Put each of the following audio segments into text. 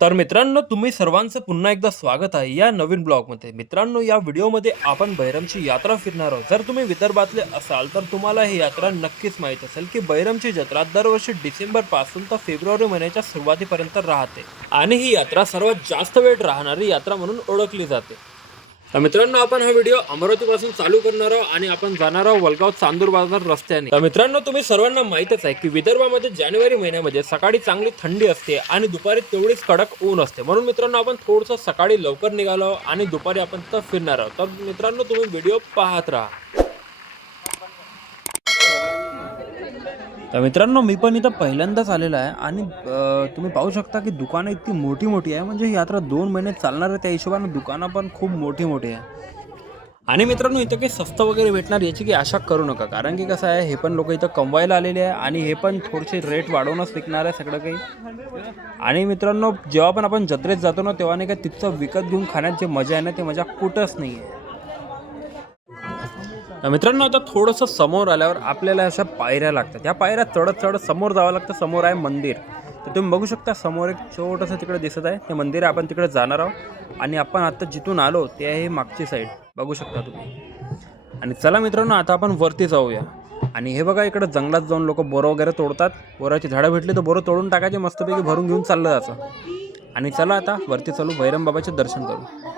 तर मित्रांनो, तुम्ही सर्वांचं पुन्हा एकदा स्वागत आहे या नवीन ब्लॉगमध्ये. मित्रांनो, या व्हिडिओमध्ये आपण बहिरमची यात्रा फिरणार आहोत. जर तुम्ही विदर्भातले असाल तर तुम्हाला ही यात्रा नक्कीच माहीत असेल की बहिरमची जत्रा दरवर्षी डिसेंबर पासून तर फेब्रुवारी महिन्याच्या सुरुवातीपर्यंत राहते आणि ही यात्रा सर्वात जास्त वेळ राहणारी यात्रा म्हणून ओळखली जाते. तर मित्रांनो, आपण हा व्हिडिओ अमरावतीपासून चालू करणार आहोत आणि आपण जाणार आहोत वलगाव चांदूर बाजार रस्त्याने. तर मित्रांनो, तुम्ही सर्वांना माहीतच आहे की विदर्भामध्ये जानेवारी महिन्यामध्ये सकाळी चांगली थंडी असते आणि दुपारी तेवढीच कडक ऊन असते. म्हणून मित्रांनो, आपण थोडंसं सकाळी लवकर निघालो आणि दुपारी आपण तर फिरणार आहोत. तर मित्रांनो, तुम्ही व्हिडिओ पाहत राहा. तर मित्रांनो, मी पण इथं पहिल्यांदाच आलेला आहे आणि तुम्ही पाहू शकता की दुकानं इतकी मोठी मोठी आहे. म्हणजे ही यात्रा 2 महिने चालणार आहे, त्या हिशोबानं दुकानं पण खूप मोठी मोठी आहे. आणि मित्रांनो, इथं काही स्वस्त वगैरे भेटणार याची काही आशा करू नका, कारण की कसं आहे, हे पण लोक इथं कमवायला आलेले आहे आणि हे पण थोडेसे रेट वाढवूनच विकणार आहे सगळं काही. आणि मित्रांनो, जेव्हा पण आपण जत्रेत जातो ना, तेव्हा नाही का तिथचं विकत घेऊन खाण्यात जे मजा आहे ना, ते मजा कुठंच नाही आहे. तर मित्रांनो, आता थोडंसं समोर आल्यावर आपल्याला अशा पायऱ्या लागतात. या पायऱ्या चढत चढत समोर जावं लागतं. समोर आहे मंदिर. तर तुम्ही बघू शकता, समोर एक छोटंसं तिकडे दिसत आहे, ते मंदिर आहे. आपण तिकडे जाणार आहोत आणि आपण आता जिथून आलो ते आहे मागची साईड, बघू शकता तुम्ही. आणि चला मित्रांनो, आता आपण वरती जाऊया. आणि हे बघा, इकडे जंगलात जाऊन लोक बोरं वगैरे तोडतात. बोराची झाडं भेटली तर बोरं तोडून टाकायचे, मस्तपैकी भरून घेऊन चाललं जायचं. आणि चला आता वरती चालू, भैरम बाबाचे दर्शन करू.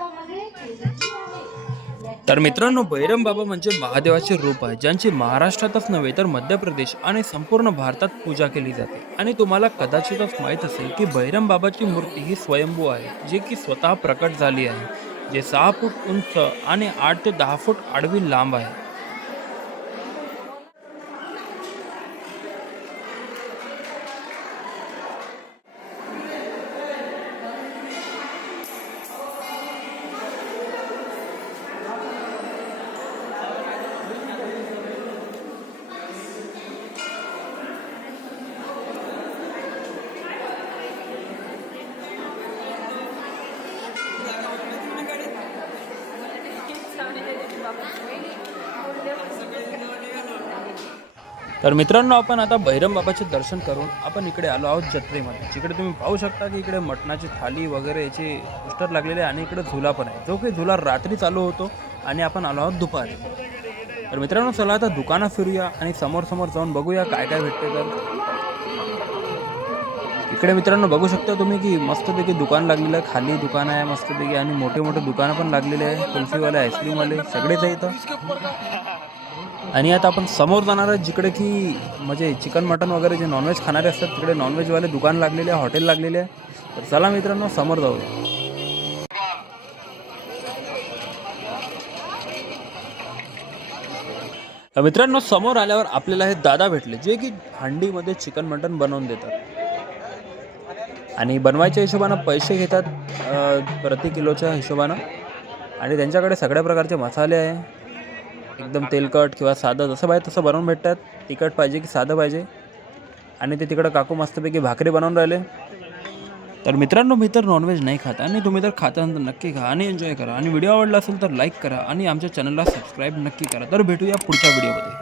तर मित्रांनो, भैरम बाबा म्हणजे महादेवाचे रूप आहे, ज्यांची महाराष्ट्रातच नव्हे तर मध्य प्रदेश आणि संपूर्ण भारतात पूजा केली जाते. आणि तुम्हाला कदाचितच माहीत असेल की भैरम बाबाची मूर्ती ही स्वयंभू आहे, जी की स्वतः प्रकट झाली आहे, जे 6 फूट उंच आणि 8 ते 10 फूट आडवी लांब आहे. तर मित्रांनो, आपण आता भैरम बाबाचे दर्शन करून आपण इकडे आलो आहोत जत्रेमध्ये, जिकडे तुम्ही पाहू शकता की इकडे मटणाची थाली वगैरे याचे पोस्टर लागलेले आहे आणि इकडे झुला पण आहे, जो की झुला रात्री चालू होतो आणि आपण आलो आहोत दुपारी. तर मित्रांनो, चला आता दुकानं फिरूया आणि समोर समोर जाऊन बघूया काय काय भेटते. तर इकडे मित्रांनो बघू शकता तुम्ही की मस्तपैकी दुकान लागलेलं आहे, खाली दुकान आहे मस्तपैकी, आणि मोठे मोठे दुकानं पण लागलेले आहे, कुल्फीवाले, आईस्क्रीमवाले सगळेच आहे इथं. आणि आता आपण समोर जाणार आहे, जिकडे की म्हणजे चिकन मटन वगैरे जे नॉनव्हेज खाणारे असतात, तिकडे नॉनव्हेजवाले दुकान लागलेले आहे, हॉटेल लागलेले आहे. तर चला मित्रांनो, समोर जाऊया. तर मित्रांनो, समोर आल्यावर आपल्याला हे दादा भेटले, जे की हंडीमध्ये चिकन मटन बनवून देतात आणि बनवायच्या हिशोबानं पैसे घेतात, प्रति किलोच्या हिशोबानं. आणि त्यांच्याकडे सगळ्या प्रकारचे मसाले आहे, एकदम तेलकट किंवा साधं, जसं पाहिजे तसं बनवून भेटतात. तिखट पाहिजे की साधं पाहिजे. आणि ते तिकडं काकू मस्तपैकी भाकरी बनवून राहिले. तर मित्रांनो, मी तर नॉनव्हेज नाही खात आणि तुम्ही तर खाता तर नक्की खा आणि एन्जॉय करा. आणि व्हिडिओ आवडला असेल तर लाईक करा आणि आमच्या चॅनलला सबस्क्राईब नक्की करा. तर भेटूया पुढच्या व्हिडिओमध्ये.